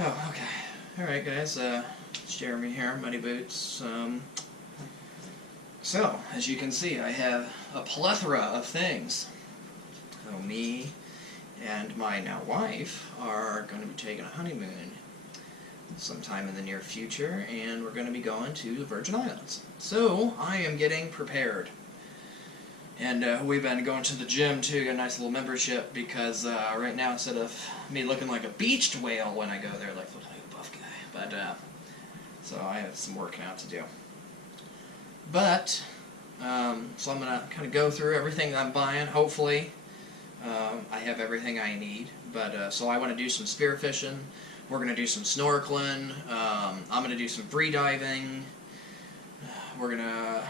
Oh, okay. Alright guys, it's Jeremy here, Muddy Boots. So, as you can see, I have a plethora of things. So me and my now wife are going to be taking a honeymoon sometime in the near future, and we're going to be going to the Virgin Islands. So, I am getting prepared. And we've been going to the gym too, got a nice little membership, because right now, instead of me looking like a beached whale when I go there, like a buff guy. But, so I have some working out to do. But, so I'm going to kind of go through everything I'm buying, hopefully. I have everything I need. But, so I want to do some spearfishing. We're going to do some snorkeling. I'm going to do some freediving. We're going to...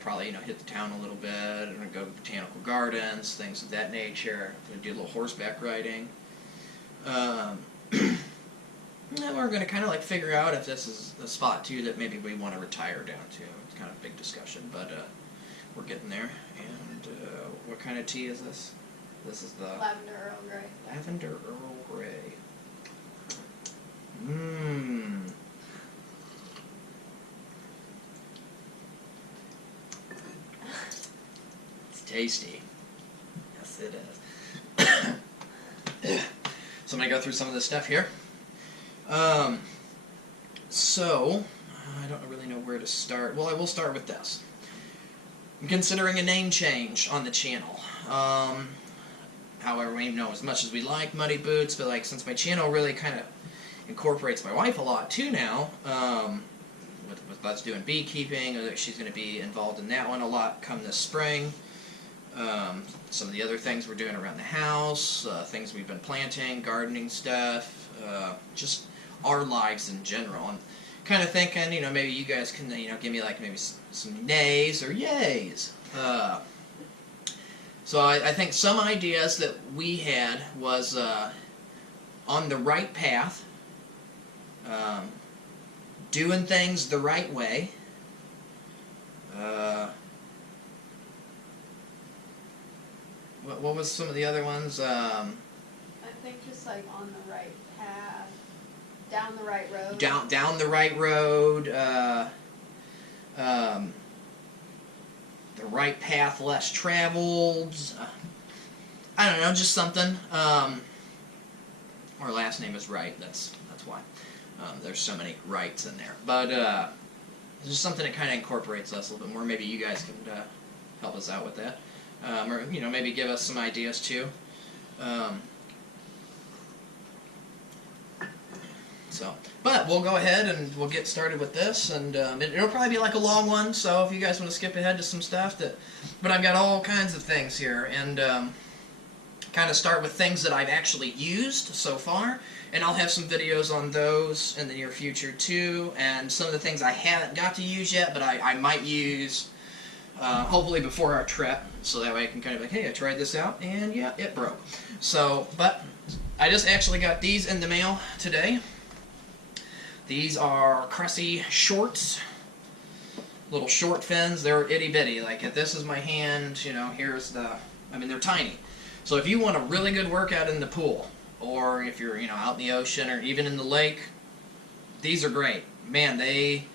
probably, hit the town a little bit, and go to botanical gardens, things of that nature. We're going to do a little horseback riding. And we're going to kind of figure out if this is a spot, too, that maybe we want to retire down to. It's kind of a big discussion, but we're getting there. And what kind of tea is this? This is the... Lavender Earl Grey. Lavender Earl Grey. Mmm. Tasty. Yes, it is. So I'm going to go through some of this stuff here. So, I don't really know where to start. Well, I will start with this. I'm considering a name change on the channel. However, we know as much as we like Muddy Boots, but since my channel really kind of incorporates my wife a lot too now, with us doing beekeeping, she's going to be involved in that one a lot come this spring. Some of the other things we're doing around the house, things we've been planting, gardening stuff, just our lives in general. And kind of thinking, maybe you guys can, give me maybe some nays or yays. So I think some ideas that we had was on the right path, doing things the right way, what was some of the other ones? I think just on the right path, down the right road. Down the right road, the right path less traveled. I don't know, just something. Our last name is Wright. That's why. There's so many Wrights in there, but it's just something that kind of incorporates us a little bit more. Maybe you guys can help us out with that. Or maybe give us some ideas too. But we'll go ahead and we'll get started with this, and it'll probably be a long one. So if you guys want to skip ahead to some stuff but I've got all kinds of things here, and kind of start with things that I've actually used so far, and I'll have some videos on those in the near future too, and some of the things I haven't got to use yet, but I might use. Hopefully before our trip, so that way I can kind of hey, I tried this out, and yeah, it broke. So, but I just actually got these in the mail today. These are Cressy shorts, little short fins. They're itty bitty. If this is my hand, here's the. They're tiny. So if you want a really good workout in the pool, or if you're out in the ocean, or even in the lake, these are great. Man, they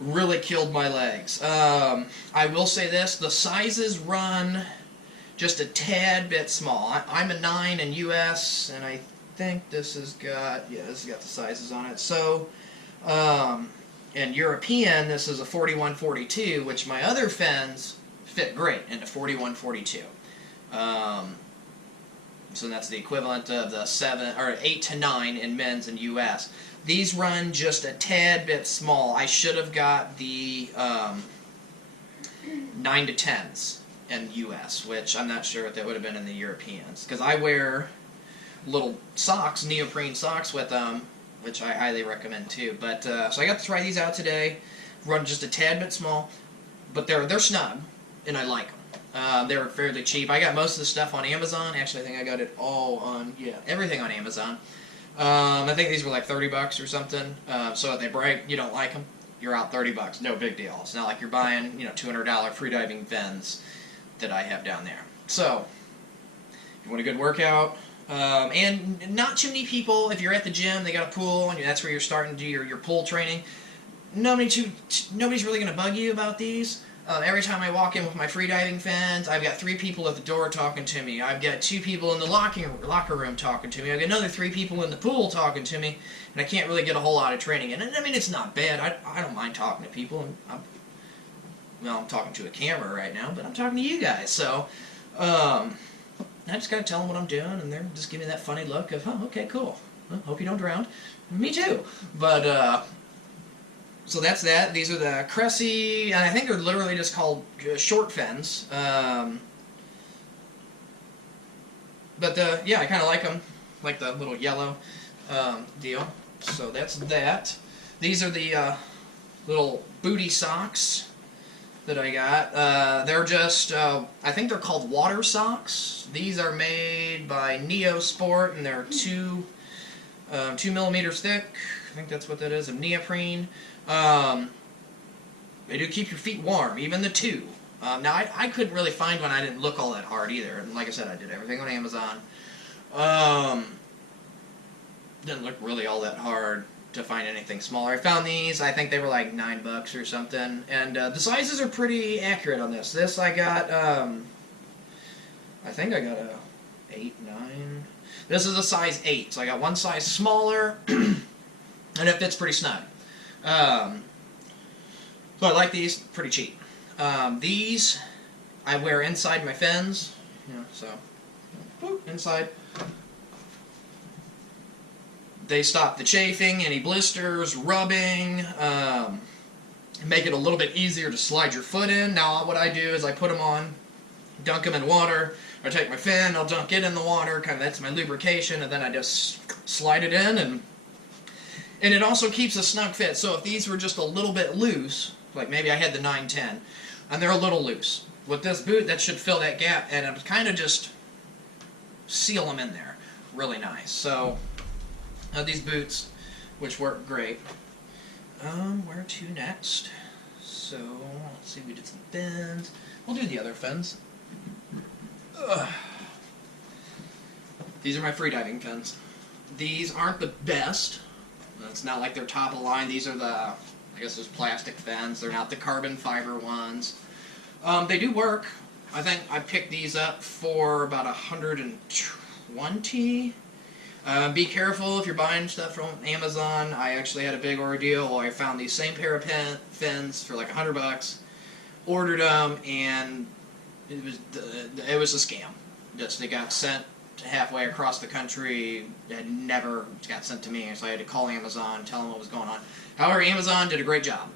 really killed my legs. I will say this, the sizes run just a tad bit small. I'm a 9 in US, and I think this has got, this has got the sizes on it. So, in European, this is a 41-42, which my other fins fit great into 41-42. So that's the equivalent of the 8 to 9 in men's and US. These run just a tad bit small. I should have got the 9 to 10s in US, which I'm not sure what that would have been in the Europeans. Because I wear little socks, neoprene socks with them, which I highly recommend too. But so I got to try these out today. Run just a tad bit small, but they're snug, and I like them. They're fairly cheap. I got most of the stuff on Amazon. Actually, I think I got it all on, everything on Amazon. I think these were $30 or something. So if they break, you don't like them, you're out $30. No big deal. It's not like you're buying, $200 freediving fins that I have down there. So, if you want a good workout, And not too many people, if you're at the gym, they got a pool, and that's where you're starting to do your pool training. Nobody's really going to bug you about these. Every time I walk in with my freediving fins, I've got 3 people at the door talking to me. I've got 2 people in the locker room talking to me. I've got another 3 people in the pool talking to me, and I can't really get a whole lot of training. And I mean, it's not bad. I don't mind talking to people. I'm talking to a camera right now, but I'm talking to you guys. So I just got to tell them what I'm doing, and they're just giving me that funny look of, oh, okay, cool. Well, hope you don't drown. Me too. But so that's that. These are the Cressy, and I think they're literally just called short fins. But yeah, I kind of like them, like the little yellow deal. So that's that. These are the little booty socks that I got. They're just, I think they're called water socks. These are made by Neosport, and they're 2 millimeters thick. I think that's what that is, of neoprene. They do keep your feet warm, even the 2. Now, I couldn't really find one. I didn't look all that hard either. And like I said, I did everything on Amazon. Didn't look really all that hard to find anything smaller. I found these. I think they were like $9 or something. And the sizes are pretty accurate on this. This I got, I think I got a 8, 9. This is a size 8, so I got one size smaller, and it fits pretty snug. So I like these, pretty cheap. These I wear inside my fins, so boop, inside. They stop the chafing, any blisters, rubbing, make it a little bit easier to slide your foot in. Now what I do is I put them on, dunk them in water. I take my fin, I'll dunk it in the water, kind of that's my lubrication, and then I just slide it in, and it also keeps a snug fit. So if these were just a little bit loose, like maybe I had the 910, and they're a little loose, with this boot that should fill that gap, and it kind of just seal them in there really nice. So these boots, which work great. Where to next? So let's see, we did some fins. We'll do the other fins. These are my freediving fins. These aren't the best. It's not like they're top of the line. These are the, I guess those plastic fins. They're not the carbon fiber ones. They do work. I think I picked these up for about $120. Be careful if you're buying stuff from Amazon. I actually had a big ordeal. I found these same pair of fins for like $100. Ordered them, and it was a scam. Just they got sent halfway across the country. It had never got sent to me, so I had to call Amazon, tell them what was going on. However, Amazon did a great job.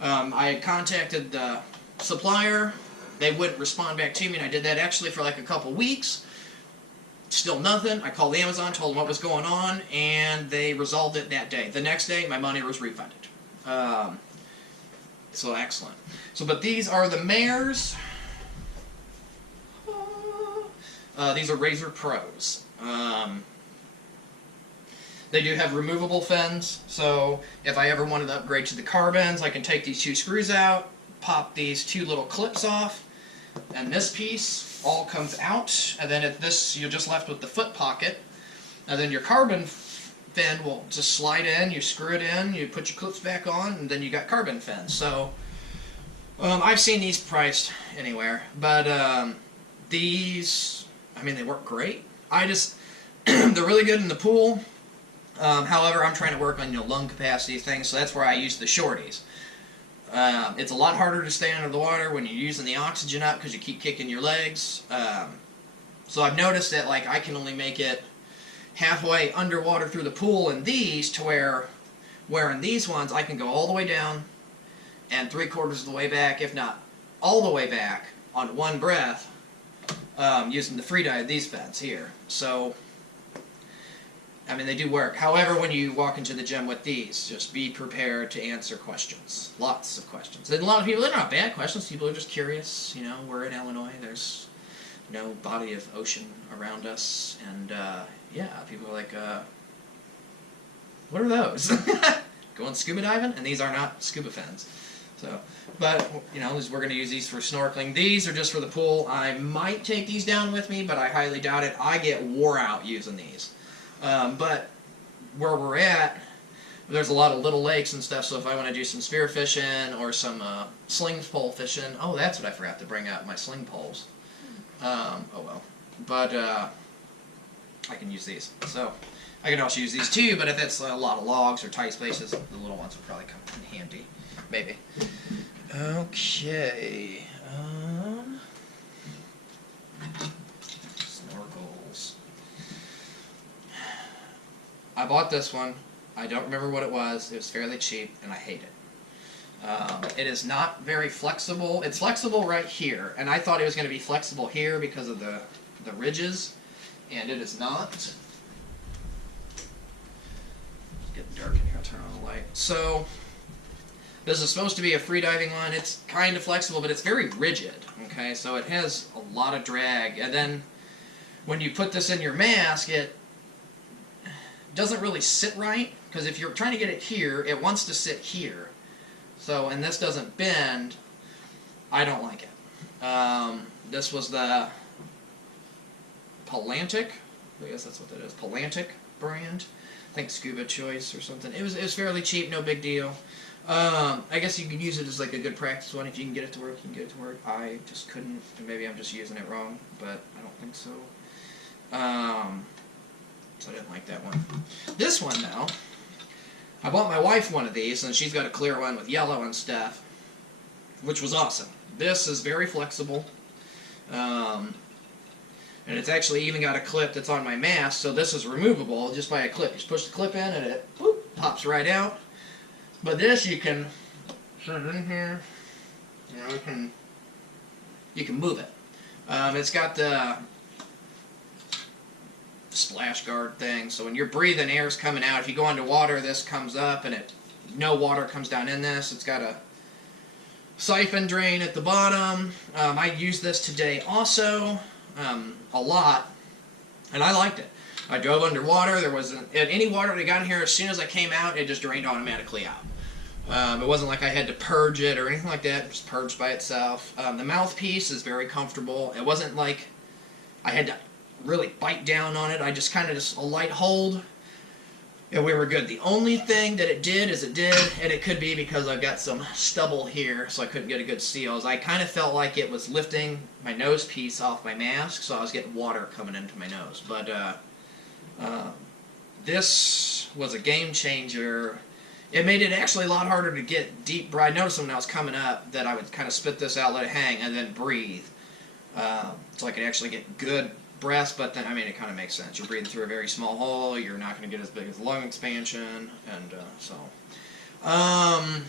I had contacted the supplier. They wouldn't respond back to me, and I did that actually for like a couple weeks. Still nothing. I called Amazon, told them what was going on, and they resolved it that day. The next day, my money was refunded. So excellent. So, but these are the Mares. These are Razor Pros. They do have removable fins, so if I ever wanted to upgrade to the carbons, I can take these 2 screws out, pop these 2 little clips off, and this piece all comes out, and then you're just left with the foot pocket, and then your carbon fin will just slide in, you screw it in, you put your clips back on, and then you got carbon fins. So I've seen these priced anywhere, but these, I mean, they work great. They're really good in the pool. However, I'm trying to work on lung capacity things, so that's where I use the shorties. It's a lot harder to stay under the water when you're using the oxygen up because you keep kicking your legs. So I've noticed that I can only make it halfway underwater through the pool in these, to where in these ones I can go all the way down and 3/4 of the way back, if not all the way back, on one breath, using the Freedive, these fins here. So I mean, they do work. However, when you walk into the gym with these, just be prepared to answer questions. Lots of questions. And a lot of people, they're not bad questions. People are just curious. We're in Illinois. There's no body of ocean around us. And, yeah, people are like, what are those? Going scuba diving? And these are not scuba fins. So, but, you know, we're going to use these for snorkeling. These are just for the pool. I might take these down with me, but I highly doubt it. I get wore out using these. But where we're at, there's a lot of little lakes and stuff, so if I want to do some spear fishing or some sling pole fishing, oh, that's what I forgot to bring out, my sling poles. Oh well. But I can use these. So I can also use these too, but if it's a lot of logs or tight spaces, the little ones will probably come in handy. Maybe. Okay. Snorkels. I bought this one. I don't remember what it was. It was fairly cheap, and I hate it. It is not very flexible. It's flexible right here, and I thought it was going to be flexible here because of the ridges, and it is not. It's getting dark in here. I'll turn on the light. So this is supposed to be a freediving one. It's kind of flexible, but it's very rigid. Okay, so it has a lot of drag, and then when you put this in your mask, it doesn't really sit right, because if you're trying to get it here, it wants to sit here. So, and this doesn't bend. I don't like it. This was the Antic. I guess that's what that is. Antic brand. I think Scuba Choice or something. It was fairly cheap, no big deal. I guess you can use it as like a good practice one. If you can get it to work, you can get it to work. I just couldn't. Maybe I'm just using it wrong, but I don't think so. So I didn't like that one. This one, though, I bought my wife one of these, and she's got a clear one with yellow and stuff, which was awesome. This is very flexible, and it's actually even got a clip that's on my mask, so this is removable just by a clip. You just push the clip in, and it whoop, pops right out. But this, you can set it in here. You know, you can move it. It's got the splash guard thing, so when you're breathing, air's coming out. If you go underwater, this comes up, and no water comes down in this. It's got a siphon drain at the bottom. I used this today also a lot, and I liked it. I drove underwater. There wasn't any water that got in here. As soon as I came out, it just drained automatically out. It wasn't like I had to purge it or anything like that. It just purged by itself. The mouthpiece is very comfortable. It wasn't like I had to really bite down on it. I just kind of just a light hold, and we were good. The only thing that it did is and it could be because I've got some stubble here, so I couldn't get a good seal, is I kind of felt like it was lifting my nose piece off my mask, so I was getting water coming into my nose. But this was a game changer. It made it actually a lot harder to get deep. I noticed when I was coming up that I would kind of spit this out, let it hang, and then breathe, so I could actually get good breaths. But then, I mean, it kind of makes sense. You're breathing through a very small hole. You're not going to get as big as lung expansion, and so. I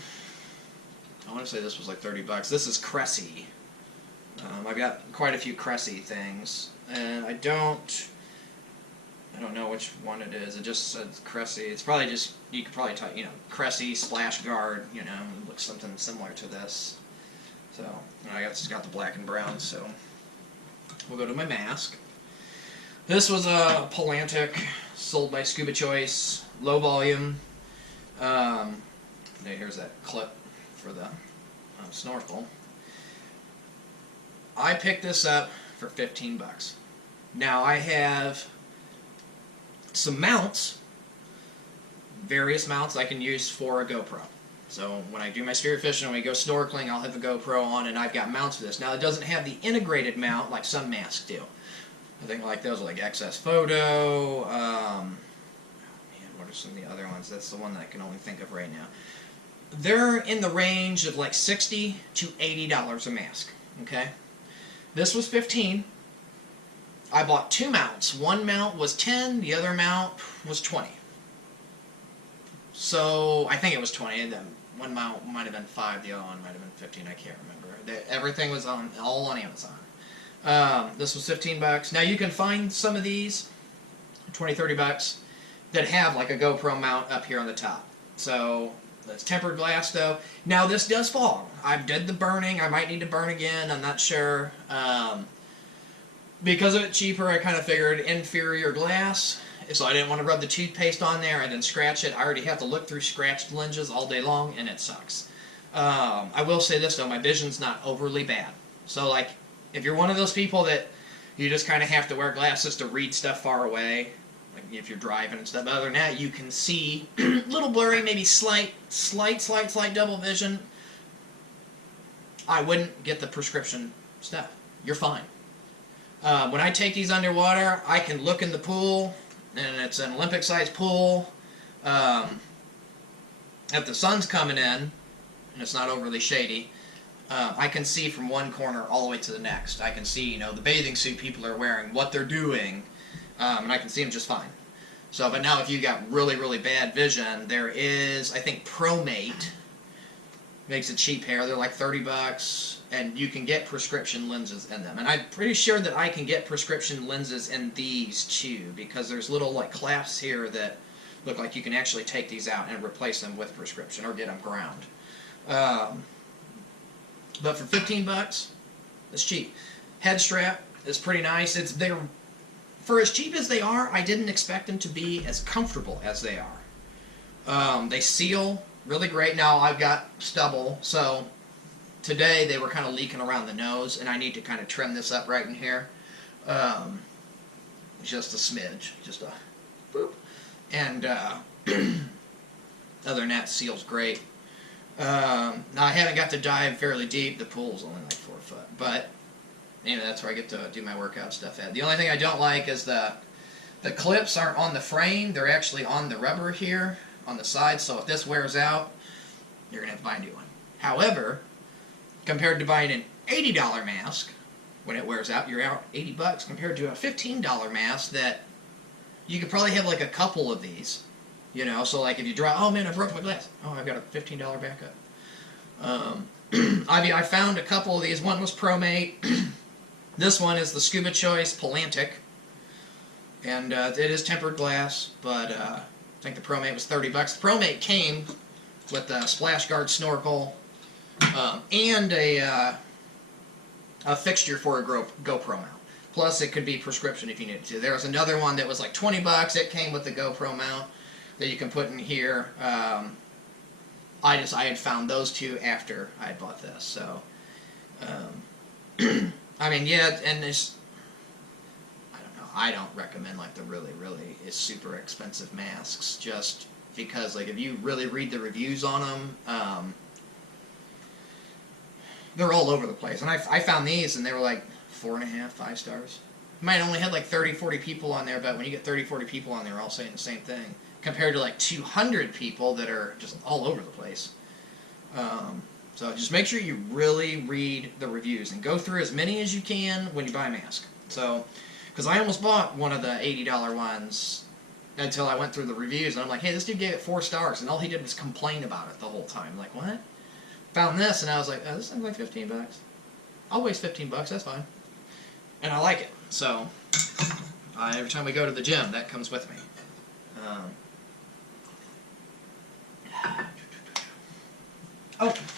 want to say this was like $30. This is Cressy. I've got quite a few Cressy things, and I don't know which one it is. It just says Cressy. It's probably just, you could probably type, Cressy splash guard, it looks something similar to this. So, I just got the black and brown, so we'll go to my mask. This was a Antic, sold by Scuba Choice, low volume. Here's that clip for the snorkel. I picked this up for $15. Now I have some mounts, various mounts I can use for a GoPro. So when I do my spearfishing, when we go snorkeling, I'll have the GoPro on, and I've got mounts for this. Now it doesn't have the integrated mount like some masks do. I think like those are like XS Photo. Man, what are some of the other ones? That's the one that I can only think of right now. They're in the range of like $60 to $80 a mask. Okay, this was $15. I bought two mounts. One mount was $10, the other mount was $20. So I think it was $20, and then one mount might have been $5, the other one might have been $15. I can't remember. Everything was all on Amazon. This was $15. Now you can find some of these, $20, $30, that have like a GoPro mount up here on the top. So that's tempered glass though. Now this does fog. I did the burning. I might need to burn again. I'm not sure. Because of it cheaper, I kind of figured inferior glass, so I didn't want to rub the toothpaste on there and then scratch it. I already have to look through scratched lenses all day long, and it sucks. I will say this though, my vision's not overly bad. So like, if you're one of those people that you just kind of have to wear glasses to read stuff far away, like if you're driving and stuff, other than that, you can see a little blurry, maybe slight double vision. I wouldn't get the prescription stuff. You're fine. When I take these underwater, I can look in the pool, and it's an Olympic-sized pool. If the sun's coming in, and it's not overly shady, I can see from one corner all the way to the next. I can see, the bathing suit people are wearing, what they're doing, and I can see them just fine. So, but now if you got really, really bad vision, there is, I think, ProMate makes a cheap pair. They're like $30, and you can get prescription lenses in them. And I'm pretty sure that I can get prescription lenses in these too, because there's little like clasps here that look like you can actually take these out and replace them with prescription or get them ground. But for $15, it's cheap. Head strap is pretty nice. They're for as cheap as they are, I didn't expect them to be as comfortable as they are. They seal really great. Now I've got stubble, so today they were kind of leaking around the nose, and I need to kind of trim this up right in here. Just a smidge, just a boop. And other than that, seal's great. Now I haven't got to dive fairly deep. The pool's only like 4 foot, but that's where I get to do my workout stuff at. The only thing I don't like is the clips aren't on the frame. They're actually on the rubber here on the side, so if this wears out, you're going to have to buy a new one. However, compared to buying an $80 mask, when it wears out, you're out $80 compared to a $15 mask that you could probably have like a couple of these, so like if you draw, oh man, I broke my glass. Oh, I've got a $15 backup. I found a couple of these. One was ProMate. This one is the Scuba Choice Antic, and it is tempered glass, but I think the ProMate was $30. The ProMate came with a splash guard snorkel and a fixture for a GoPro mount. Plus, it could be prescription if you needed to. There was another one that was like $20. It came with the GoPro mount that you can put in here. I had found those two after I had bought this. So, I mean, yeah, and this, I don't know. I don't recommend like the really, really super expensive masks, just because like if you really read the reviews on them, they're all over the place. And I found these, and they were like 4.5, 5 stars. Might only had like 30, 40 people on there, but when you get 30, 40 people on there all saying the same thing, compared to like 200 people that are just all over the place. So just make sure you really read the reviews and go through as many as you can when you buy a mask. So, because I almost bought one of the $80 ones until I went through the reviews, and I'm like, hey, this dude gave it 4 stars, and all he did was complain about it the whole time. I'm like, what? Found this, and I was like, oh, this thing's like $15. I'll waste $15, that's fine. And I like it. So, every time we go to the gym, that comes with me.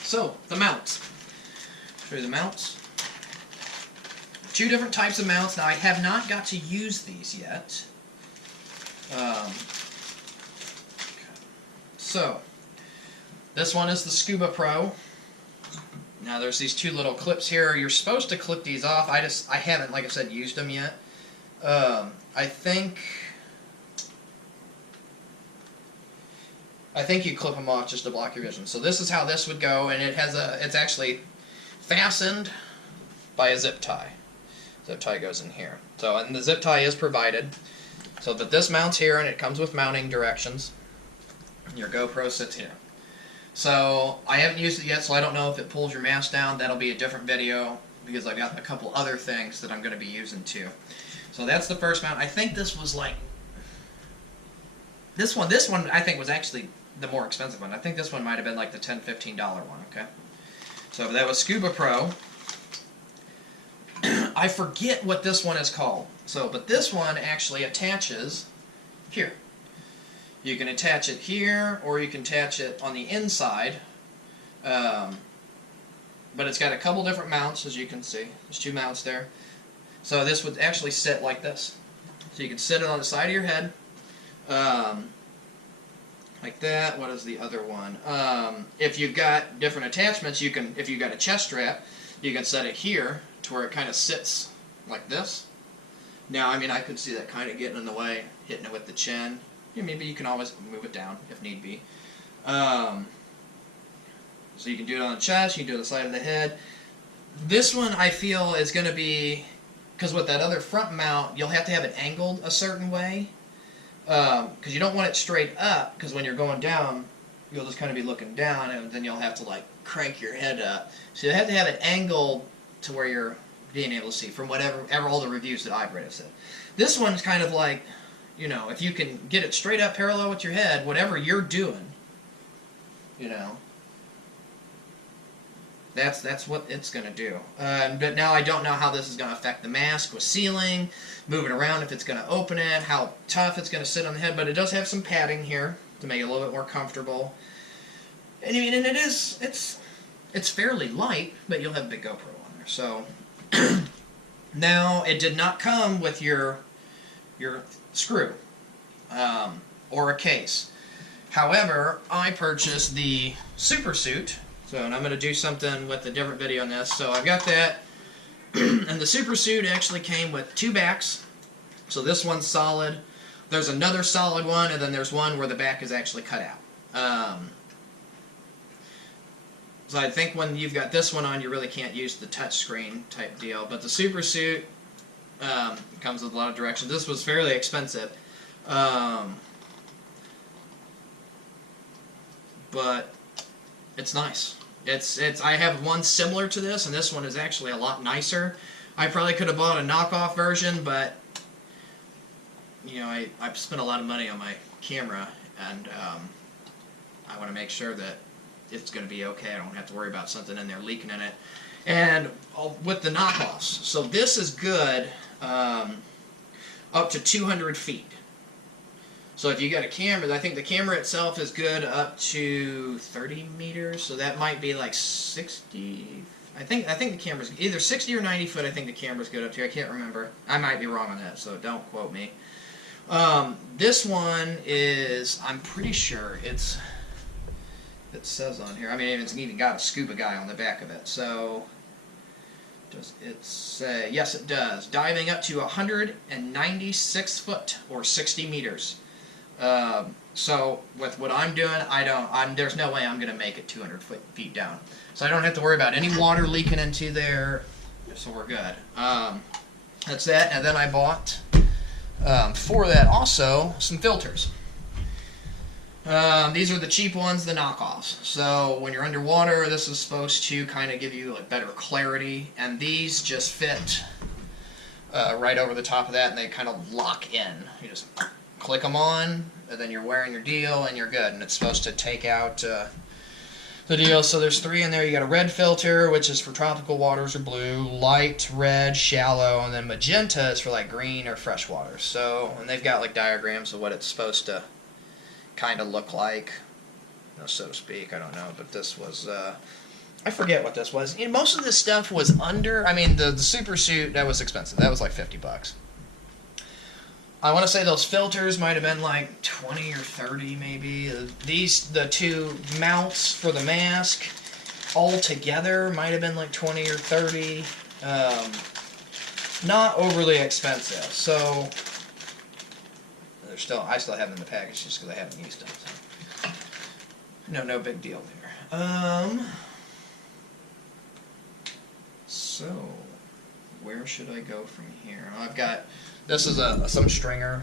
So, the mounts. Show you the mounts. 2 different types of mounts. Now, I have not got to use these yet. So, this one is the Scuba Pro. Now, there's these 2 little clips here. You're supposed to clip these off. I haven't, like I said, used them yet. I think you clip them off just to block your vision. So this is how this would go, and it's actually fastened by a zip tie. Zip tie goes in here. So, and the zip tie is provided. So that this mounts here, and it comes with mounting directions. Your GoPro sits here. So I haven't used it yet, so I don't know if it pulls your mask down. That'll be a different video, because I've got a couple other things that I'm going to be using too. So that's the first mount. I think this was like this one I think was actually the more expensive one. I think this one might have been like the $10, $15 one, okay? So that was Scuba Pro. I forget what this one is called. So, but this one actually attaches here. You can attach it here, or you can attach it on the inside. But it's got a couple different mounts, as you can see. There's 2 mounts there. So this would actually sit like this. So you can sit it on the side of your head. like that. What is the other one? If you've got different attachments, you can, if you've got a chest strap, you can set it here to where it kind of sits like this. Now, I mean, I could see that kind of getting in the way, hitting it with the chin. Yeah, maybe you can always move it down if need be. So you can do it on the chest, you can do it on the side of the head. This one I feel is going to be, because with that other front mount, you'll have to have it angled a certain way. Because you don't want it straight up, because when you're going down, you'll just kind of be looking down, and then you'll have to like crank your head up. So you have to have it angled to where you're being able to see, from whatever all the reviews that I've read have said. This one's kind of like, you know, if you can get it straight up parallel with your head, whatever you're doing, you know, that's what it's going to do. But now I don't know how this is going to affect the mask with sealing, moving around, if it's going to open it, how tough it's going to sit on the head. But it does have some padding here to make it a little bit more comfortable. And I mean, and it's fairly light, but you'll have a big GoPro on there. So now it did not come with your screw or a case. However, I purchased the super suit. So, and I'm going to do something with a different video on this. So I've got that, and the super suit actually came with 2 backs. So this one's solid. There's another solid one, and then there's one where the back is actually cut out. So I think when you've got this one on, you really can't use the touch screen type deal. But the super suit comes with a lot of directions. This was fairly expensive. But it's nice. I have one similar to this, and this one is actually a lot nicer. I probably could have bought a knockoff version, but you know, I've spent a lot of money on my camera, and I want to make sure that it's going to be okay. I don't have to worry about something in there leaking in it. And with the knockoffs, so this is good up to 200 feet. So if you got a camera, I think the camera itself is good up to 30 meters, so that might be like 60. I think the camera's either 60 or 90 foot. I think the camera's good up to. I can't remember. I might be wrong on that, so don't quote me. This one is, I'm pretty sure it says on here. I mean, it's even got a scuba guy on the back of it. So does it say? Yes, it does. Diving up to 196 foot or 60 meters. So with what I'm doing, there's no way I'm going to make it 200 feet down. So I don't have to worry about any water leaking into there. So we're good. That's that. And then I bought, for that also, some filters. These are the cheap ones, the knockoffs. So when you're underwater, this is supposed to kind of give you like better clarity. And these just fit right over the top of that, and they kind of lock in. You just click them on, and then you're wearing your deal, and you're good. And it's supposed to take out the deal. So there's 3 in there. You got a red filter, which is for tropical waters or blue, light, red, shallow, and then magenta is for like green or fresh water. So, and they've got like diagrams of what it's supposed to kind of look like, you know, so to speak. I don't know, but this was, I forget what this was. You know, most of this stuff was under, I mean, the super suit, that was expensive. That was like $50. I want to say those filters might have been like 20 or 30 maybe. The 2 mounts for the mask all together might have been like 20 or 30. Not overly expensive. So I still have them in the package just because I haven't used them. So. No big deal there. So where should I go from here? I've got, this is some stringer.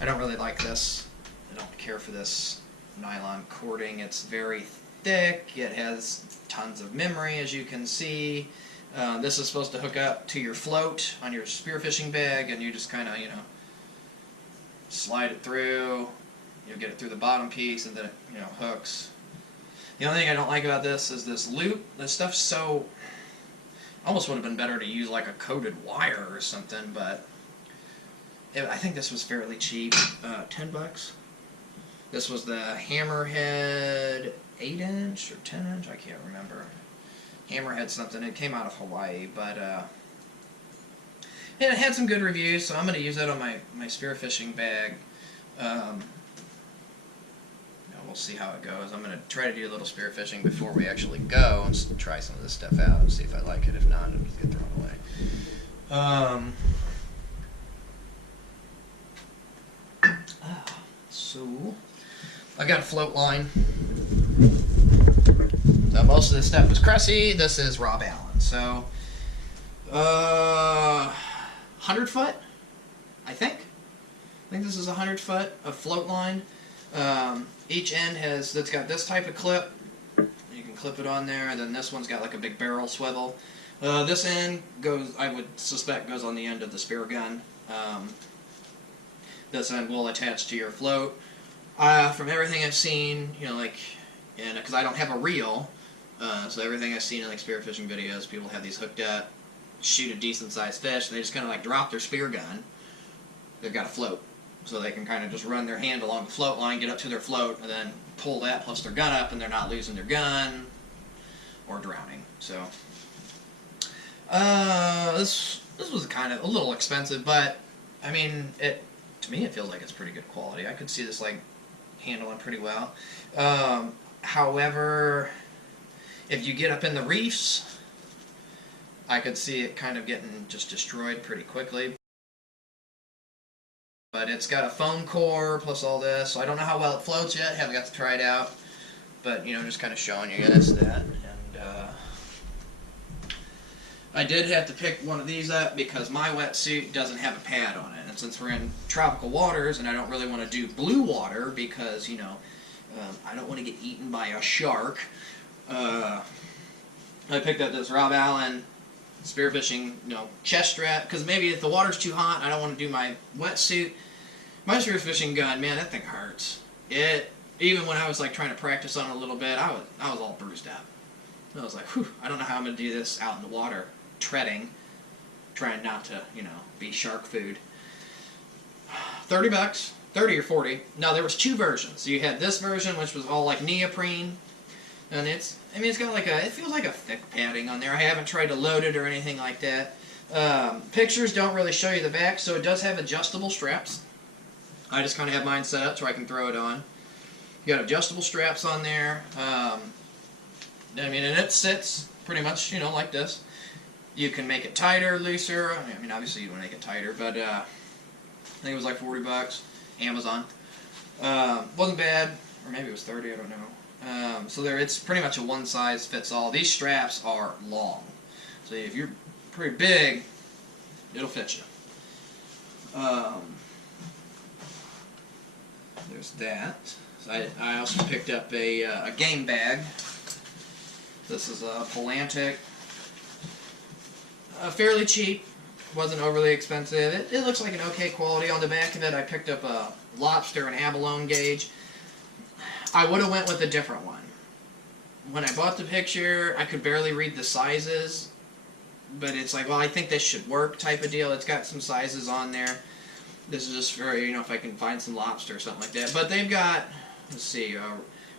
I don't really like this. I don't care for this nylon cording. It's very thick. It has tons of memory, as you can see. This is supposed to hook up to your float on your spearfishing bag, and you just kind of, you know, slide it through. You'll get it through the bottom piece, and then it, you know, hooks. The only thing I don't like about this is this loop. This stuff's so, almost would have been better to use like a coated wire or something, but I think this was fairly cheap. $10. This was the Hammerhead 8-inch or 10-inch. I can't remember. Hammerhead something. It came out of Hawaii, but it had some good reviews, so I'm going to use that on my spearfishing bag. we'll see how it goes. I'm going to try to do a little spearfishing before we actually go and try some of this stuff out and see if I like it. If not, it'll just get thrown away. So, I got a float line. Now, most of this stuff was Cressy. This is Rob Allen. So, 100 foot, I think. I think this is 100 foot of float line. Each end that's got this type of clip. You can clip it on there, and then this one's got like a big barrel swivel. This end goes, I would suspect, goes on the end of the spear gun. This end will attach to your float. From everything I've seen, you know, like, and because I don't have a reel, so everything I've seen in like spearfishing videos, people have these hooked up, shoot a decent sized fish, and they just kind of like drop their spear gun. They've got a float, so they can kind of just run their hand along the float line, get up to their float, and then pull that plus their gun up, and they're not losing their gun or drowning. So this was kind of a little expensive, but I mean, to me it feels like it's pretty good quality. I could see this like handling pretty well. However, if you get up in the reefs, I could see it kind of getting just destroyed pretty quickly. But it's got a foam core plus all this, so I don't know how well it floats yet. Haven't got to try it out. But, you know, just kind of showing you guys that. And I did have to pick one of these up because my wetsuit doesn't have a pad on it. And since we're in tropical waters and I don't really want to do blue water because, you know, I don't want to get eaten by a shark, I picked up this Rob Allen spearfishing, you know, chest strap, because maybe if the water's too hot, I don't want to do my wetsuit. My spearfishing gun, man, that thing hurts. Even when I was like trying to practice on it a little bit, I was all bruised up. I was like, whew, I don't know how I'm gonna do this out in the water, treading, trying not to, you know, be shark food. $30, 30 or 40. Now there was two versions. So you had this version, which was all like neoprene, and it's got like it feels like a thick padding on there. I haven't tried to load it or anything like that. Pictures don't really show you the back, so it does have adjustable straps. I just kind of have mine set up so I can throw it on. You got adjustable straps on there. I mean, and it sits pretty much, you know, like this. You can make it tighter, looser. I mean, obviously you want to make it tighter, but I think it was like $40. Amazon. Wasn't bad, or maybe it was 30. I don't know. So it's pretty much a one size fits all. These straps are long, so if you're pretty big, it'll fit you. There's that. So I also picked up a game bag. This is a Antic. Fairly cheap. Wasn't overly expensive. It looks like an okay quality. On the back of it, I picked up a lobster and abalone gauge. I would have went with a different one. When I bought the picture, I could barely read the sizes, but it's like, well, I think this should work type of deal. It's got some sizes on there. This is just for, you know, if I can find some lobster or something like that. But they've got, let's see,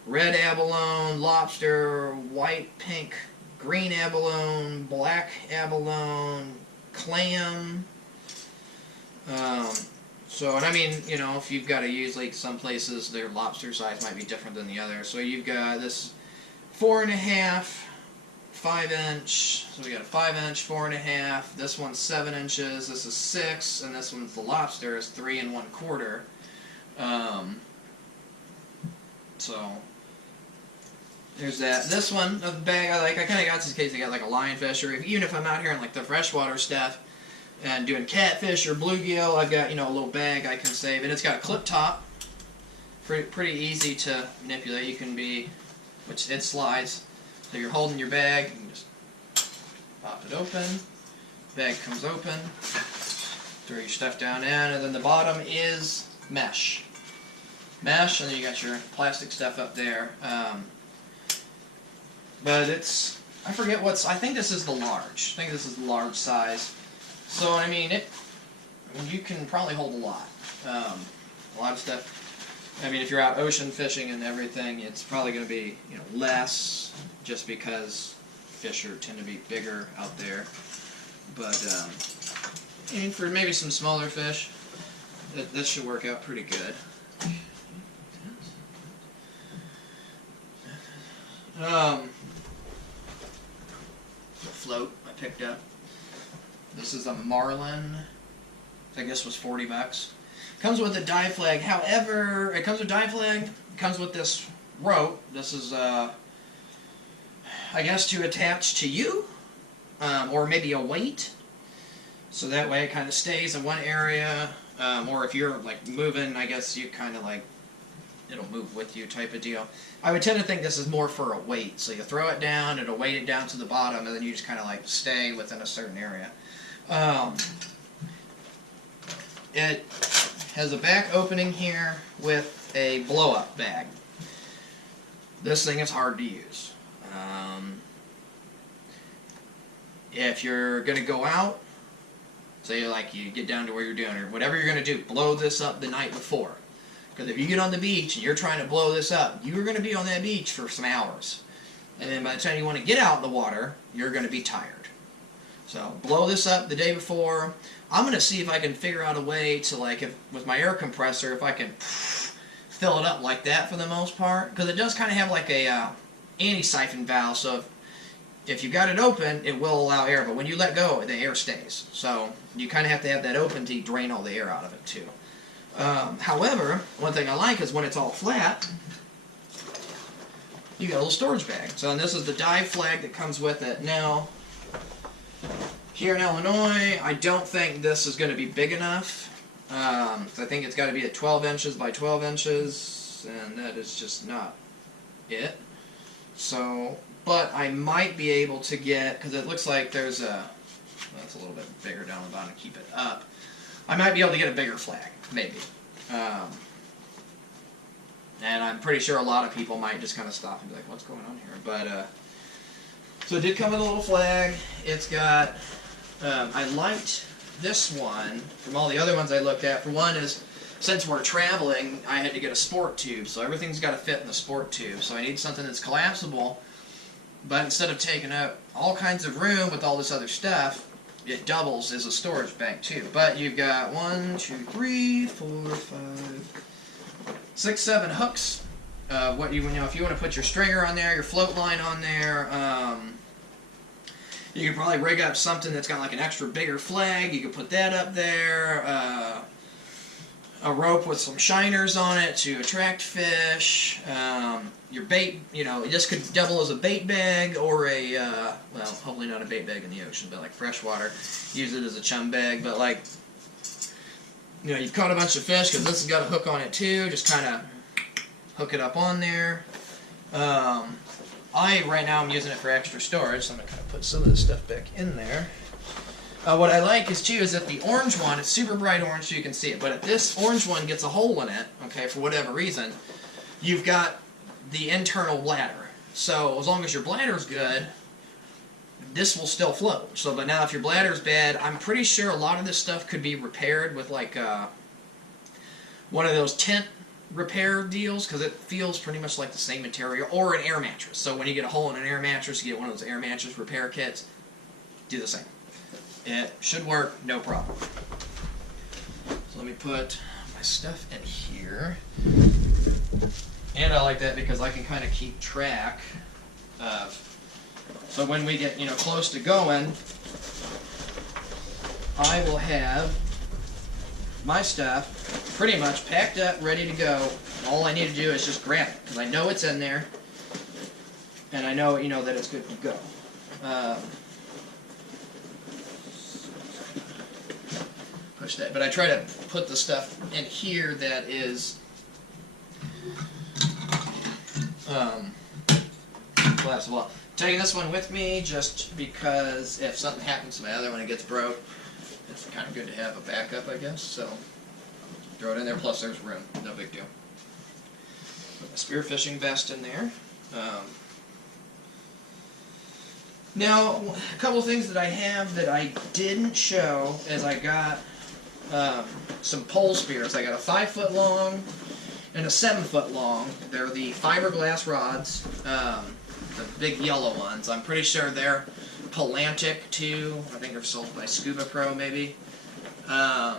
red abalone, lobster, white, pink, green abalone, black abalone, clam. And I mean, you know, if you've got to use, like, some places their lobster size might be different than the other. So you've got this 4.5, 5-inch. So we got a 5-inch, 4.5. This one's 7 inches. This is 6, and this one's the lobster is 3 1/4. So there's that. This one, the bag, I kind of got this in case I got like a lionfish, or even if I'm out here in like the freshwater stuff and doing catfish or bluegill, I've got, you know, a little bag I can save, and it's got a clip top. Pretty easy to manipulate. You can which it slides. So you're holding your bag, you can just pop it open. Bag comes open. Throw your stuff down in, and then the bottom is mesh. Mesh, and then you got your plastic stuff up there. But I forget I think this is the large. I think this is the large size. So, I mean, you can probably hold a lot. A lot of stuff. I mean, if you're out ocean fishing and everything, it's probably going to be, you know, less, just because fish tend to be bigger out there. But, and for maybe some smaller fish, this should work out pretty good. Float I picked up. This is a Marlin. I guess was $40. Comes with a dive flag. However, it comes with dive flag. It comes with this rope. This is, I guess, to attach to you, or maybe a weight. So that way it kind of stays in one area. Or if you're like moving, I guess you kind of like it'll move with you type of deal. I would tend to think this is more for a weight. So you throw it down, it'll weight it down to the bottom, and then you just kind of like stay within a certain area. It has a back opening here with a blow-up bag. This thing is hard to use. If you're going to go out, say like you get down to where you're doing, or whatever you're going to do, blow this up the night before. Because if you get on the beach and you're trying to blow this up, you're going to be on that beach for some hours. And then by the time you want to get out in the water, you're going to be tired. So blow this up the day before. I'm going to see if I can figure out a way to, like, with my air compressor, if I can fill it up like that for the most part. Because it does kind of have like a anti-siphon valve, so if you got it open, it will allow air. But when you let go, the air stays. So you kind of have to have that open to drain all the air out of it too. However, one thing I like is when it's all flat, you got a little storage bag. So and this is the dive flag that comes with it. Now, here in Illinois, I don't think this is going to be big enough. I think it's got to be at 12 inches by 12 inches, and that is just not it. So, but I might be able to get, because it looks like there's a, that's a little bit bigger down the bottom to keep it up. I might be able to get a bigger flag, maybe. And I'm pretty sure a lot of people might just kind of stop and be like, what's going on here? But, so it did come with a little flag. It's got, I liked this one from all the other ones I looked at. For one is, since we're traveling, I had to get a sport tube. So everything's got to fit in the sport tube. So I need something that's collapsible. But instead of taking up all kinds of room with all this other stuff, it doubles as a storage bag too. But you've got 1, 2, 3, 4, 5, 6, 7 hooks. What you know, if you want to put your stringer on there, your float line on there, you could probably rig up something that's got like an extra bigger flag. You could put that up there. A rope with some shiners on it to attract fish. Your bait, you know, this could double as a bait bag or a, well, hopefully not a bait bag in the ocean, but like freshwater. Use it as a chum bag, but like, you know, you've caught a bunch of fish because this has got a hook on it too. Just kind of hook it up on there. Right now I'm using it for extra storage, so I'm going to kind of put some of this stuff back in there. What I like is too is that the orange one, it's super bright orange so you can see it, but if this orange one gets a hole in it, okay, for whatever reason, you've got the internal bladder. So as long as your bladder's good, this will still float. So, but now if your bladder's bad, I'm pretty sure a lot of this stuff could be repaired with like one of those tent repair deals, because it feels pretty much like the same material, or an air mattress. So when you get a hole in an air mattress, you get one of those air mattress repair kits, do the same. It should work, no problem. So let me put my stuff in here. And I like that because I can kind of keep track of, so when we get, you know, close to going, I will have my stuff pretty much packed up, ready to go. All I need to do is just grab it, because I know it's in there, and I know, you know, that it's good to go. Push that, but I try to put the stuff in here that is collapsible. Taking this one with me just because if something happens to my other one, it gets broke. It's kind of good to have a backup, I guess. So throw it in there. Plus, there's room. No big deal. Put my spearfishing vest in there. Now, a couple of things that I have that I didn't show is I got some pole spears. I got a 5-foot long and a 7-foot long. They're the fiberglass rods, the big yellow ones. I'm pretty sure they're Antic too. I think they're sold by Scuba Pro maybe. I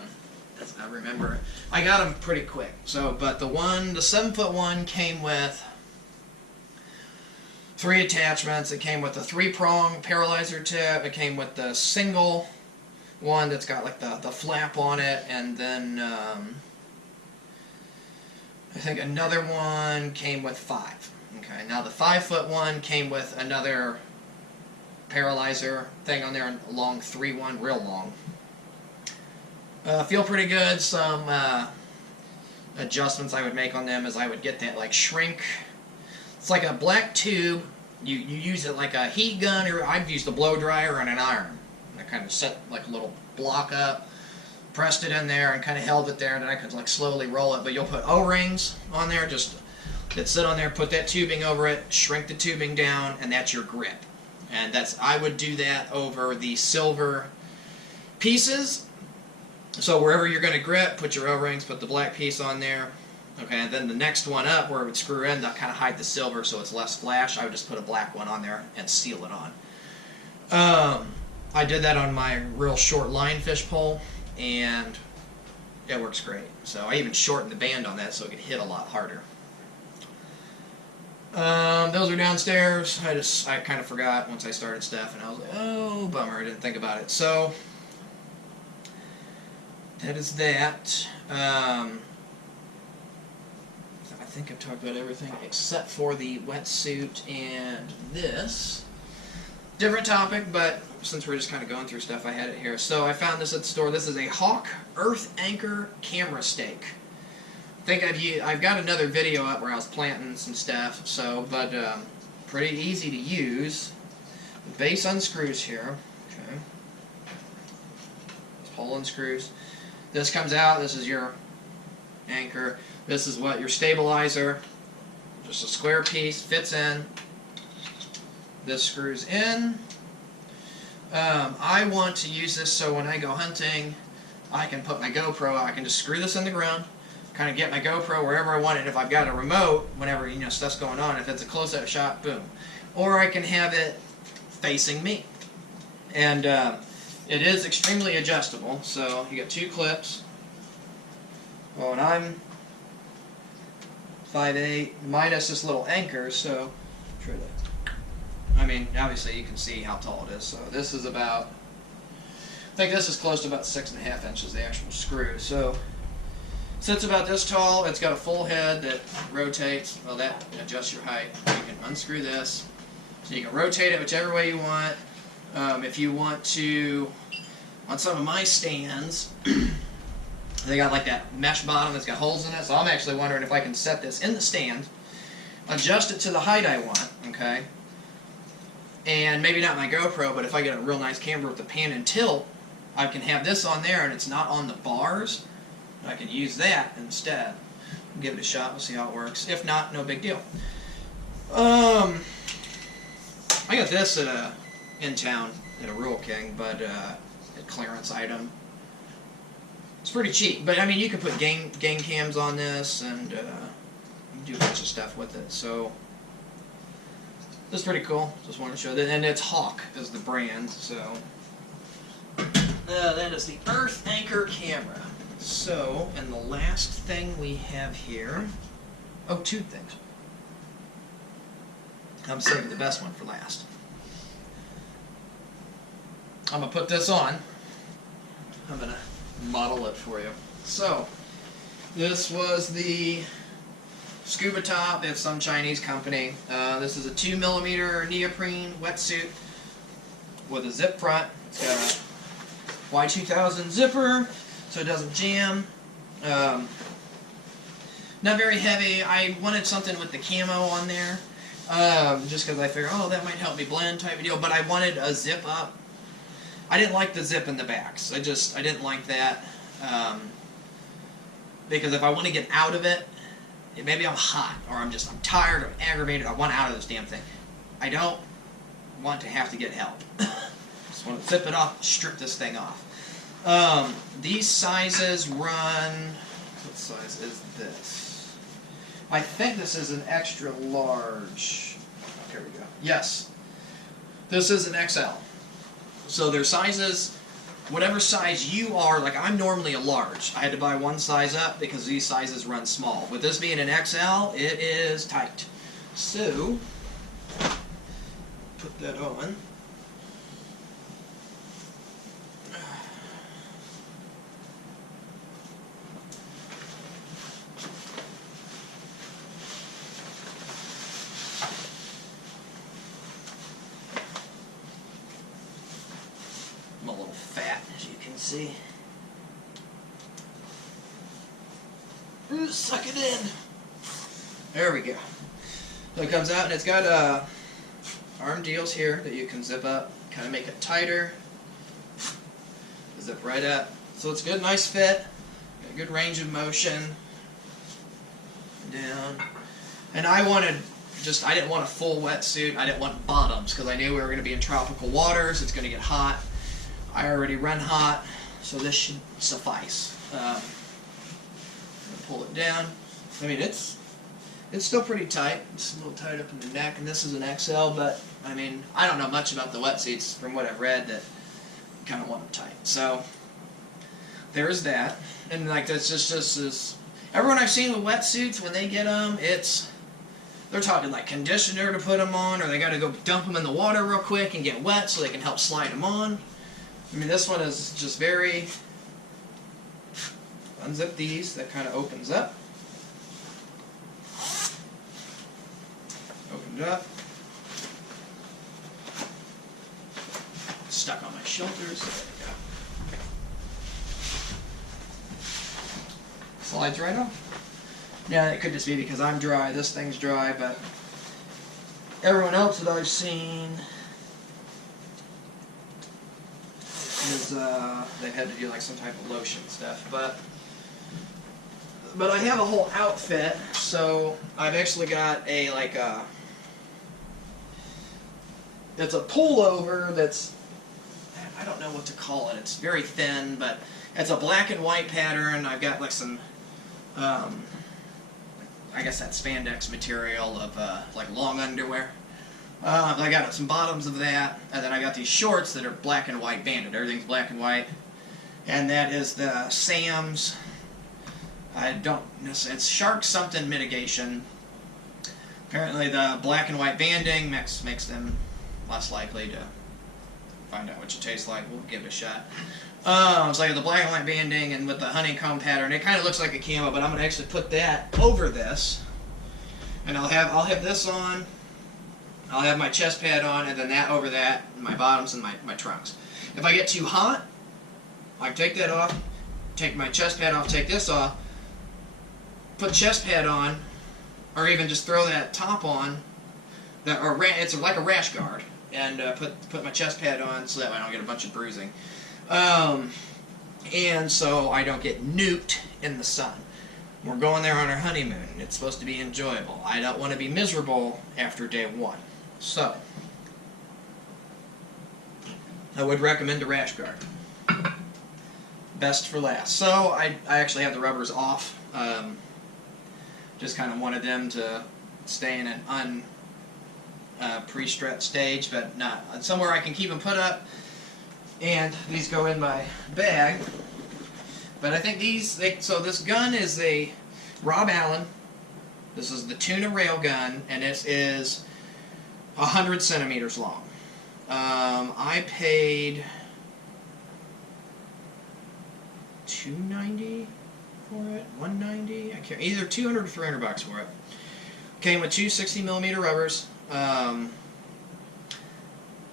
remember. I got them pretty quick. So, but the 7-foot one came with 3 attachments. It came with a 3-prong paralyzer tip. It came with the single one that's got like the flap on it, and then I think another one came with 5. Okay, now the 5-foot one came with another paralyzer thing on there, a long 3-1, real long. Feel pretty good. Some adjustments I would make on them is I would get that like shrink. It's like a black tube. You use it like a heat gun, or I've used a blow dryer and an iron. And I kind of set like a little block up, pressed it in there, and kind of held it there, and then I could like slowly roll it. But you'll put O-rings on there, just that sit on there, put that tubing over it, shrink the tubing down, and that's your grip. And I would do that over the silver pieces. So wherever you're going to grip, put your O-rings, put the black piece on there. Okay, and then the next one up where it would screw in, that kind of hide the silver so it's less flash, I would just put a black one on there and seal it on. I did that on my real short line fish pole, and it works great. So I even shortened the band on that so it could hit a lot harder. Those are downstairs. I kind of forgot once I started stuff, and I was like, oh, bummer, I didn't think about it. So that is that. I think I've talked about everything except for the wetsuit and this. Different topic, but since we're just kind of going through stuff, I had it here. So I found this at the store. This is a Hawk Earth Anchor camera stake. I think I've got another video up where I was planting some stuff. So, but pretty easy to use. The base unscrews here. Okay. This pole unscrews. This comes out. This is your anchor. This is what your stabilizer. Just a square piece fits in. This screws in. I want to use this so when I go hunting, I can put my GoPro out. I can just screw this in the ground, kind of get my GoPro wherever I want it. If I've got a remote, whenever stuff's going on, if it's a close-up shot, boom. Or I can have it facing me. And it is extremely adjustable. So you got 2 clips. Oh, and I'm 5'8", minus this little anchor, so try that. I mean, obviously you can see how tall it is. So this is about, I think this is close to about 6.5 inches, the actual screw. So sits about this tall. It's got a full head that rotates. Well, that adjusts your height. You can unscrew this, so you can rotate it whichever way you want. If you want to, on some of my stands, they got like that mesh bottom that's got holes in it, so I'm actually wondering if I can set this in the stand, adjust it to the height I want, okay? And maybe not my GoPro, but if I get a real nice camera with the pan and tilt, I can have this on there and it's not on the bars. I can use that instead. Give it a shot, we'll see how it works. If not, no big deal. I got this in town at a Rural King, but a clearance item. It's pretty cheap, but I mean you can put game cams on this and you can do a bunch of stuff with it. So this is pretty cool. Just wanted to show that, and it's Hawk is the brand. So that is the Earth Anchor camera. So, and the last thing we have here, 2 things. I'm saving the best one for last. I'm gonna put this on. I'm gonna model it for you. So, this was the Scuba top. It's some Chinese company. This is a 2mm neoprene wetsuit with a zip front. It's got a Y2000 zipper, so it doesn't jam. Not very heavy. I wanted something with the camo on there, just because I figured, oh, that might help me blend type of deal. But I wanted a zip up. I didn't like the zip in the backs. I didn't like that, because if I want to get out of it, maybe I'm hot, or I'm tired, or aggravated, I want out of this damn thing. I don't want to have to get help. Just want to zip it off, strip this thing off. These sizes run, what size is this? I think this is an extra large. Here we go. Yes. This is an XL. So their sizes, whatever size you are, like I'm normally a large. I had to buy one size up because these sizes run small. With this being an XL, it is tight. So, put that on. I'm a little fat, as you can see. Ooh, suck it in. There we go. So it comes out and it's got arm deals here that you can zip up, kind of make it tighter. Zip right up. So it's good, nice fit. Got a good range of motion. Down. And I didn't want a full wetsuit. I didn't want bottoms because I knew we were going to be in tropical waters. It's going to get hot. I already run hot, so this should suffice. Pull it down. I mean, it's still pretty tight. It's a little tight up in the neck, and this is an XL, but I mean, I don't know much about the wetsuits from what I've read that kind of want them tight. So there's that, and like that's just everyone I've seen with wetsuits when they get them, they're talking like conditioner to put them on, or they got to go dump them in the water real quick and get wet so they can help slide them on. I mean, this one is just very. Unzip these, that kind of opens up. Opened up. Stuck on my shoulders. There we go. Slides right off. Yeah, it could just be because I'm dry. This thing's dry, but everyone else that I've seen is they've had to do like some type of lotion stuff, but I have a whole outfit, so I've actually got a it's a pullover that's, I don't know what to call it. It's very thin, but it's a black and white pattern. I've got like some, I guess that spandex material of like long underwear. I got some bottoms of that, and then I got these shorts that are black and white banded. Everything's black and white, and that is the Sam's. I don't know, it's shark something mitigation. Apparently the black and white banding makes them less likely to find out what you taste like. We'll give it a shot. It's like the black and white banding and with the honeycomb pattern. It kind of looks like a camo, but I'm going to actually put that over this. And I'll have this on. I'll have my chest pad on, and then that over that, and my bottoms and my trunks. If I get too hot, I take that off, take my chest pad off, take this off, put chest pad on, or even just throw that top on. It's like a rash guard, and put my chest pad on so that way I don't get a bunch of bruising, and so I don't get nuked in the sun. We're going there on our honeymoon. It's supposed to be enjoyable. I don't want to be miserable after day one. So I would recommend a rash guard. Best for last. So I actually have the rubbers off. Just kind of wanted them to stay in an pre-stretched stage, but not somewhere I can keep them put up. And these go in my bag. But I think so this gun is a Rob Allen. This is the tuna rail gun, and it is 100 centimeters long. I paid $290 for it, $190. I can't, either $200 or $300 for it. Came with two 60mm rubbers.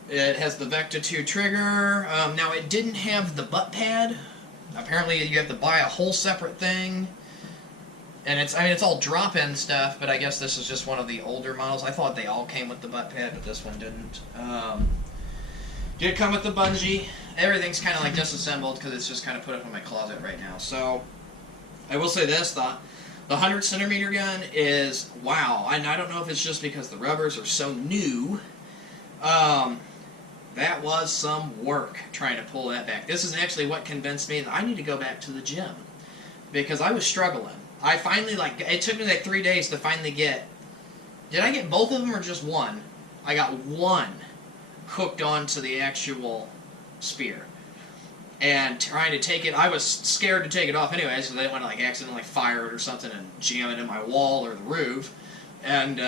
It has the Vecta 2 trigger. Now it didn't have the butt pad. Apparently you have to buy a whole separate thing. And it's all drop-in stuff, but I guess this is just one of the older models. I thought they all came with the butt pad, but this one didn't. Did come with the bungee. Everything's kind of like disassembled because it's just kind of put up in my closet right now. So I will say this, the 100 centimeter gun is, wow. And I don't know if it's just because the rubbers are so new. That was some work trying to pull that back. This is actually what convinced me that I need to go back to the gym because I was struggling. I finally, it took me like 3 days to finally get, did I get both of them or just one? I got one hooked onto the actual spear. And trying to take it, I was scared to take it off anyways because I didn't want to accidentally fire it or something and jam it in my wall or the roof. And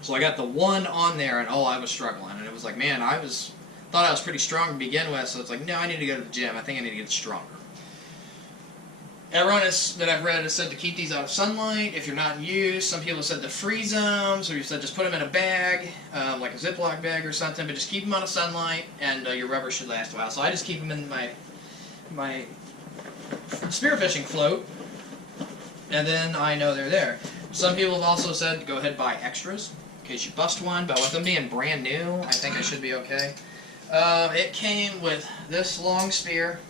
So I got the 1 on there, and I was struggling, and it was like, man, thought I was pretty strong to begin with, so it's like, no, I need to go to the gym. I think I need to get stronger. Everyone that I've read has said to keep these out of sunlight if you're not in use. Some people have said to freeze them, so you said just put them in a bag, like a Ziploc bag or something, but just keep them out of sunlight, and your rubber should last a while. So I just keep them in my spearfishing float, and then I know they're there. Some people have also said go ahead and buy extras in case you bust one, but with them being brand new, I think I should be okay. It came with this long spear.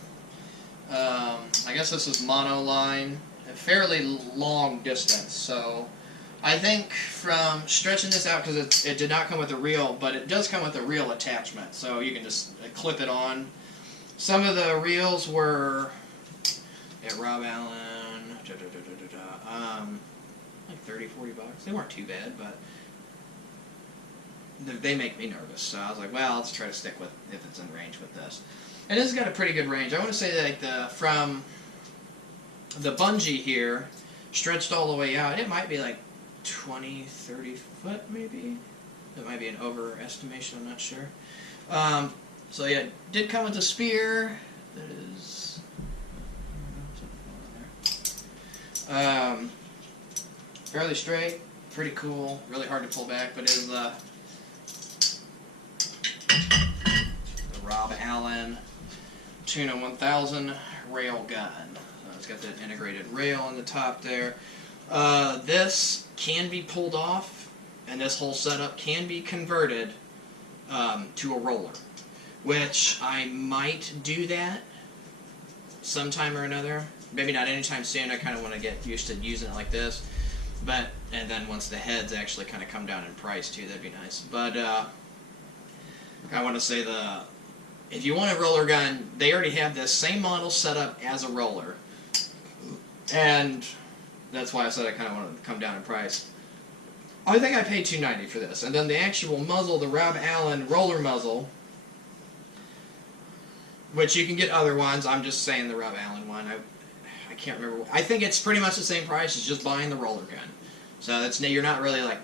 I guess this is monoline, a fairly long distance, so I think from stretching this out, because it did not come with a reel, but it does come with a reel attachment, so you can just clip it on. Some of the reels were at Rob Allen, like $30-40. They weren't too bad, but they make me nervous, so I was like, well, let's try to stick with if it's in range with this. And this has got a pretty good range. I want to say that from the bungee here, stretched all the way out, it might be like 20-30 foot maybe. That might be an overestimation, I'm not sure. So yeah, it did come with a spear. That is fairly straight, pretty cool, really hard to pull back, but it is the Rob Allen Tuna 1000 rail gun. It's got that integrated rail on the top there. This can be pulled off, and this whole setup can be converted to a roller, which I might do that sometime or another. Maybe not anytime soon. I kind of want to get used to using it like this. And then once the heads actually kind of come down in price too, that'd be nice. But I want to say if you want a roller gun, they already have this same model set up as a roller. And that's why I said I kind of wanted to come down in price. I think I paid $290 for this. And then the actual muzzle, the Rob Allen roller muzzle, which you can get other ones. I'm just saying the Rob Allen one. I can't remember. I think it's pretty much the same price as just buying the roller gun. So you're not really like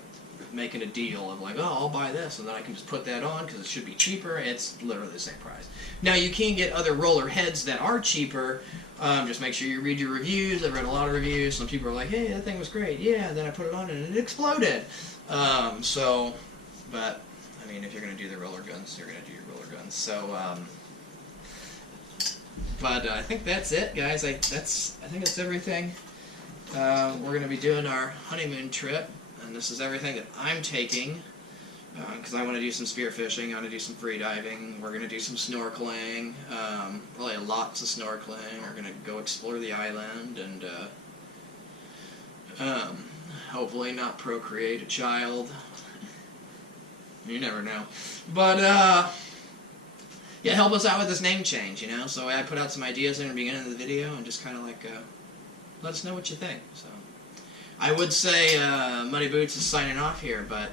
making a deal of like, oh, I'll buy this and then I can just put that on because it should be cheaper. It's literally the same price. Now you can get other roller heads that are cheaper. Just make sure you read your reviews. I've read a lot of reviews. Some people are like, hey, that thing was great. Yeah, and then I put it on and it exploded. But I mean, if you're going to do the roller guns, you're going to do your roller guns. So, but I think that's it, guys. I think that's everything. We're going to be doing our honeymoon trip, and this is everything that I'm taking, because I want to do some spearfishing, I want to do some freediving, we're going to do some snorkeling, probably lots of snorkeling, we're going to go explore the island, and hopefully not procreate a child. You never know. But, yeah, help us out with this name change, you know? So I put out some ideas in the beginning of the video and just kind of like, let us know what you think. So I would say Muddy Boots is signing off here, but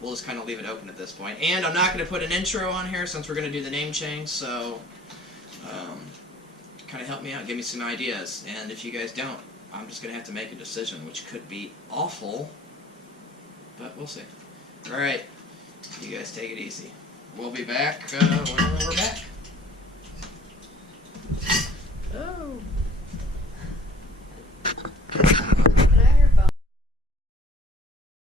we'll just kind of leave it open at this point. And I'm not going to put an intro on here since we're going to do the name change, so kind of help me out, give me some ideas. And if you guys don't, I'm just going to have to make a decision, which could be awful, but we'll see. All right, you guys take it easy. We'll be back when we're back.